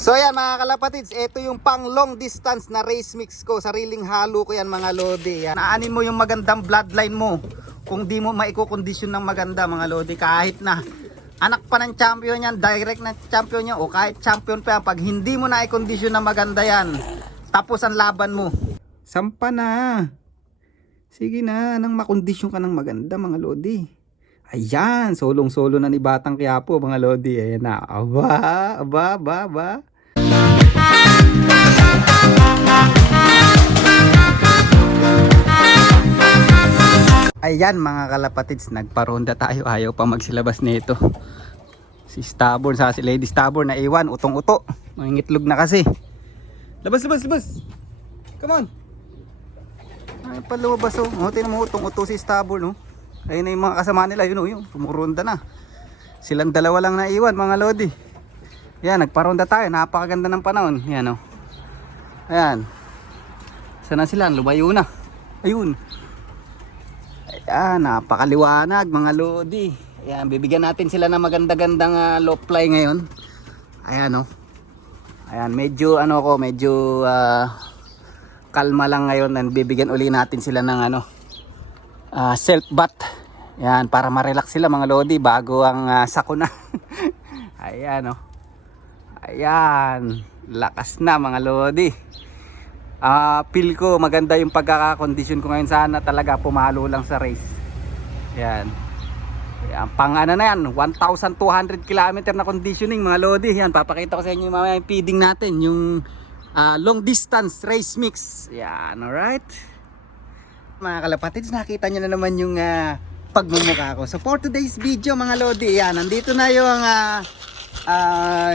So yan mga kalapatids, ito yung pang long distance na race mix ko. Sariling halo ko yan mga lodi. Yan. Naanin mo yung magandang bloodline mo. Kung di mo maikokondisyon ng maganda mga lodi, kahit na anak pa ng champion yan, direct na champion yan, o kahit champion pa yan, pag hindi mo na i-kondisyon ng maganda yan, tapos ang laban mo. Sampa na. Sige na, nang makondisyon ka ng maganda mga lodi. Ayan, solong-solo na ni Batang Quiapo mga lodi. Ayan na. Aba. Ayan mga kalapatids, nagparonda tayo. Ayaw pa magsilabas nito. Si Stubborn sa si Lady Stubborn na iwan, utong-uto. Mangingitlog na kasi. Labas. Come on. Ay pa lumabas oh. Tingnan mo utong-uto si Stubborn oh. Ayun na yung mga kasama nila, yun o, yung pumuronda na. Silang dalawa lang naiwan mga lodi. Yan, nagparonda tayo, napakaganda ng panahon. Yan o. Ayan. Sana sila, lumayo na. Ayun. Ayan, napakaliwanag mga lodi. Ayan, bibigyan natin sila ng maganda-gandang low fly ngayon. Ayan o. Ayan, medyo kalma lang ngayon. And bibigyan uli natin sila ng self bath. Yan, para ma-relax sila mga lodi bago ang sakuna. Ayan oh. Ayan, lakas na mga lodi. Feel ko maganda yung pagkakakondisyon ko ngayon, sana talaga pumalo lang sa race. Yan. Yan, pang na yan, 1,200 km na conditioning mga lodi. Yan, papakita ko sa inyo mamaya yung feeding natin, yung long distance race mix. Yan, alright. Mga kalapatids, nakita nyo na naman yung pagmumukha ko. So for today's video mga lodi, yan, nandito na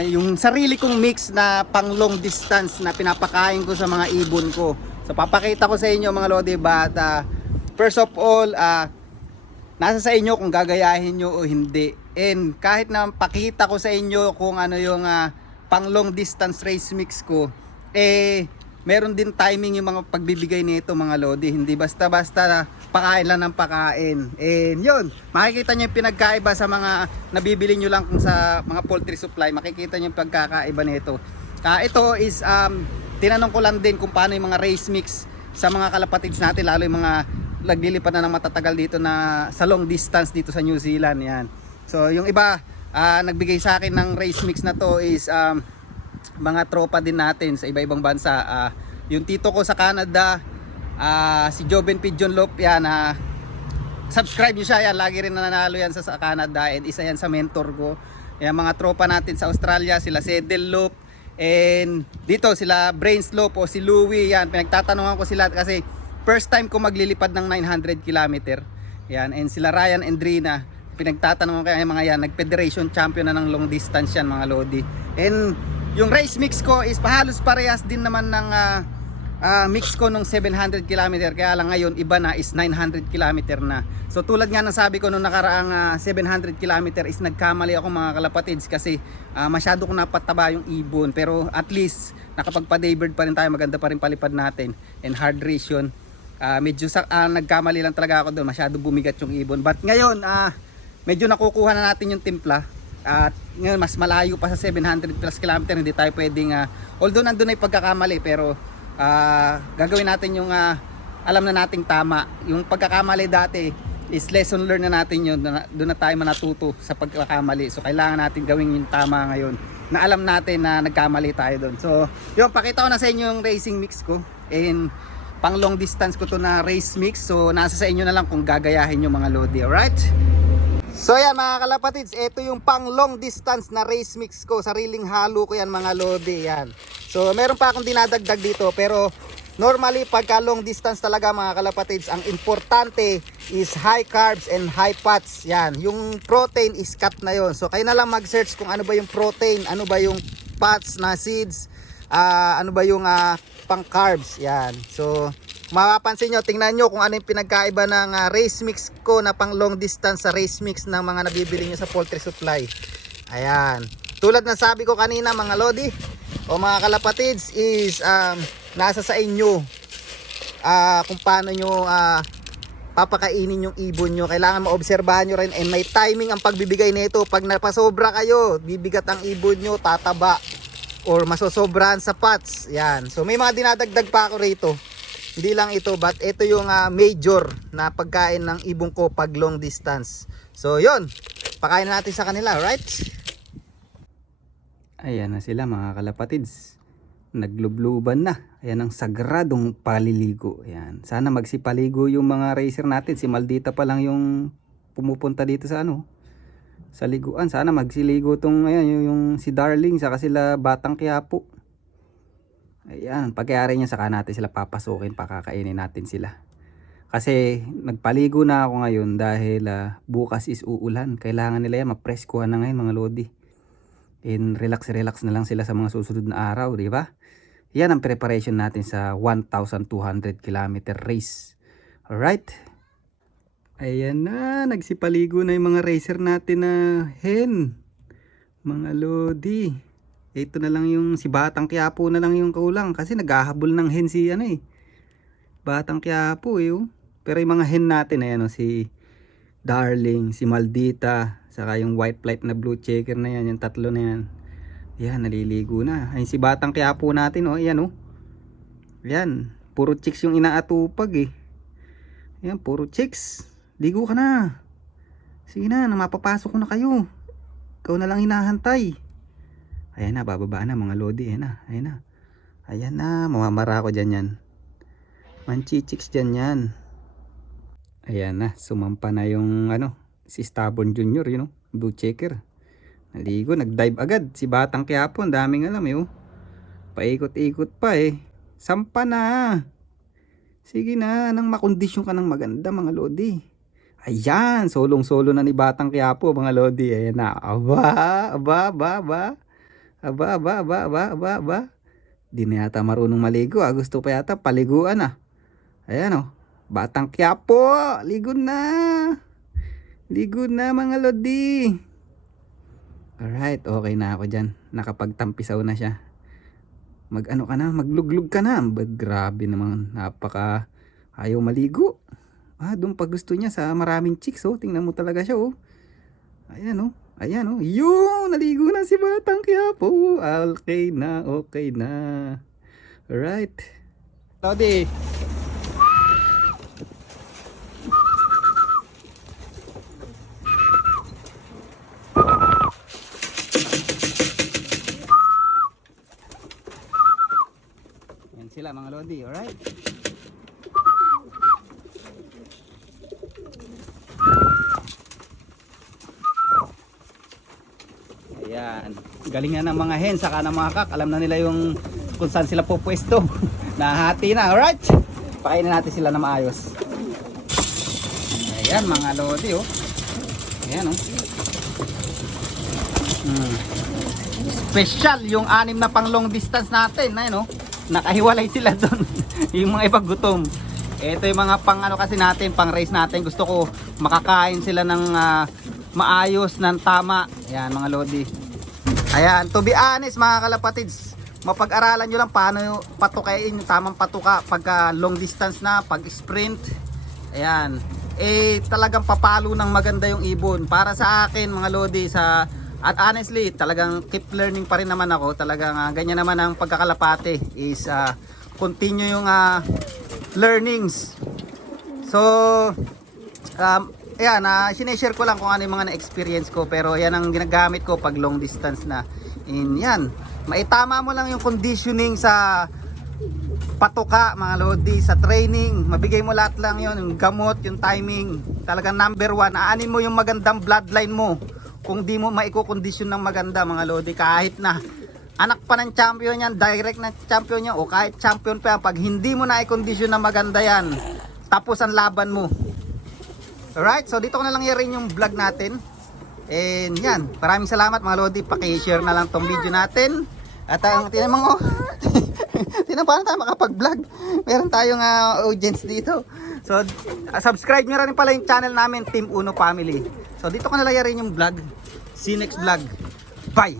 yung sarili kong mix na pang long distance na pinapakain ko sa mga ibon ko. So papakita ko sa inyo mga lodi, but first of all, nasa sa inyo kung gagayahin nyo o hindi. And kahit na pakita ko sa inyo kung ano yung pang long distance race mix ko, meron din timing yung mga pagbibigay nito mga lodi. Hindi basta-basta pakain lang ng pakain. And yun, makikita nyo yung pinagkaiba sa mga nabibili nyo lang kung sa mga poultry supply. Makikita nyo yung pagkakaiba nito. Ito is, tinanong ko lang din kung paano yung mga race mix sa mga kalapatids natin, lalo yung mga naglilipad na ng matatagal dito na sa long distance dito sa New Zealand. Yan. So yung iba, nagbigay sa akin ng race mix na to is mga tropa din natin sa iba-ibang bansa. Yung tito ko sa Canada, si Joven Pigeon Loop, yan, subscribe nyo siya, yan, lagi rin nanalo yan sa Canada, and isa yan sa mentor ko. Yan, mga tropa natin sa Australia, sila Cedel Loop, and dito sila Brains Loop o si Louie. Yan, pinagtatanungan ko sila kasi first time ko maglilipad ng 900 km. Yan, and sila Ryan and Drina, pinagtatanungan ko kaya mga yan, nag-federation champion na ng long distance yan mga lodi. And yung race mix ko is halos parehas din naman ng mix ko nung 700 km, kaya lang ngayon iba na, is 900 km na. So tulad nga ng sabi ko nung nakaraang 700 km is nagkamali ako mga kalapatids kasi masyado ko napataba yung ibon, pero at least nakapagpa-daybird pa rin tayo, maganda pa rin palipad natin, and hard race yun. Medyo nagkamali lang talaga ako doon, masyado bumigat yung ibon, but ngayon medyo nakukuha na natin yung timpla. At ngayon mas malayo pa sa 700 plus kilometer, hindi tayo pwedeng although nandun ay pagkakamali, pero gagawin natin yung alam na nating tama. Yung pagkakamali dati is lesson learned na natin yun, doon na tayo manatuto sa pagkakamali. So kailangan natin gawin yung tama ngayon na alam natin na nagkamali tayo doon. So yun, pakita ko na sa inyo yung racing mix ko, and pang long distance ko to na race mix. So nasa sa inyo na lang kung gagayahin yung mga lodi, alright? So yan mga kalapatids, ito yung pang long distance na race mix ko. Sariling halo ko yan mga lodi. Yan. So meron pa akong dinadagdag dito, pero normally pagka long distance talaga mga kalapatids, ang importante is high carbs and high fats. Yan. Yung protein is cut na yon. So kayo na lang mag-search kung ano ba yung protein, ano ba yung fats na seeds, ano ba yung pang carbs. Yan. So mapapansin nyo, tingnan nyo kung ano yung pinagkaiba ng race mix ko na pang long distance sa race mix ng mga nabibili nyo sa poultry supply. Ayan, tulad na sabi ko kanina mga lodi o mga kalapatids is nasa sa inyo kung paano nyo papakainin yung ibon nyo. Kailangan maobserbahan nyo rin, and may timing ang pagbibigay nito. Pag napasobra kayo, bibigat ang ibon nyo, tataba. or masosobrahan sa pots. Yan. So may mga dinadagdag pa ako rito. Hindi lang ito, but ito yung major na pagkain ng ibon ko pag long distance. So yun, pakain natin sa kanila, right? Ayan na sila mga kalapatids. Naglubluban na. Ayan ang sagradong paliligo. Ayan. Sana magsipaligo yung mga racer natin. Si Maldita pa lang yung pumupunta dito sa sa liguan. Sana magsiligo tong ayan, yung si Darling saka sila Batang Quiapo. Ayan, pagkayari niya saka natin sila papasukin, pakakainin natin sila. Kasi nagpaligo na ako ngayon dahil bukas is uulan. Kailangan nila yan mapreskuhan na ngayon mga lodi. And relax na lang sila sa mga susunod na araw, di ba? Yan ang preparation natin sa 1,200 km race. Alright? Ayan na, nagsipaligo na yung mga racer natin na hen. Mga lodi. Ito na lang yung si Batang Quiapo na lang yung kulang kasi naghahabol ng hen si Batang Quiapo oh. Pero yung mga hen natin ayan si Darling, si Maldita, saka yung white flight na blue checker na yan, yung tatlo na yan. Yan, naliligo na. Ayun si Batang Quiapo natin ayan Yan, puro chicks yung inaatupag Yan, puro chicks. Ligo ka na. Sige na, mapapasok ko na kayo. Ikaw na lang hinahantay. Ayan na, bababa na mga lodi. Ayan na, mamamara ko dyan yan. Manchichicks dyan yan. Ayan na, sumampa na yung si Stubborn Junior, blue checker. Naligo, nag-dive agad. Si Batang Quiapo, ang daming alam paikot-ikot pa Sampa na. Sige na, nang makondisyon ka ng maganda mga lodi. Ayan, solong-solo na ni Batang Quiapo mga lodi. Ayan na. Aba. Di na yata marunong maligo. Gusto pa yata paliguan Ayan Batang Quiapo, ligo na. Ligo na mga lodi. Alright, okay na ako dyan. Nakapagtampisaw na siya. Magluglug ka na. Grabe naman, napaka ayaw maligo. Doon pa gusto niya sa maraming chicks tingnan mo talaga siya Ayan Yung naligo na si Batang Quiapo. Okay na. Alright. Lodi. Yan sila mga lodi, alright. Ayan, galingan ng mga hen saka ng mga kak. Alam na nila yung kung saan sila pupwesto. Nahati na, alright. Pakainin natin sila na maayos. Ayan mga lodi Ayan Special yung 6 na pang long distance natin. Ayan nakahiwalay sila doon. Yung mga ibang gutom. Ito yung mga pang kasi natin, pang race natin. Gusto ko makakain sila ng maayos, ng tama. Ayan mga lodi. Ayan, to be honest mga kalapatids, mapag-aralan nyo lang paano patukain yung tamang patuka pagka long distance na, pag sprint. Ayan, talagang papalo ng maganda yung ibon. Para sa akin mga lodi, at honestly, talagang keep learning pa rin naman ako. Talagang ganyan naman ang pagkakalapate is continue yung learnings. So ayan, sineshare ko lang kung ano yung mga na-experience ko. Pero yan ang ginagamit ko pag long distance na. Yan, maitama mo lang yung conditioning sa patuka mga lodi, sa training. Mabigay mo lahat lang yun, yung gamot, yung timing. Talagang number 1, aanin mo yung magandang bloodline mo. Kung di mo maiko-condition ng maganda mga lodi, kahit na anak pa ng champion yan, direct na champion yan, o kahit champion pa yan, pag hindi mo na i-condition ng maganda yan, tapos ang laban mo. Alright, so dito ko na lang i-rin yung vlog natin. And yan, maraming salamat mga lodi, paki-share na lang tong video natin. At tinamang paano tayo makapag-vlog? Meron tayong audience dito. So subscribe nyo rin pala yung channel namin, Team Uno Family. So dito ko na lang i-rin yung vlog. See you next vlog. Bye!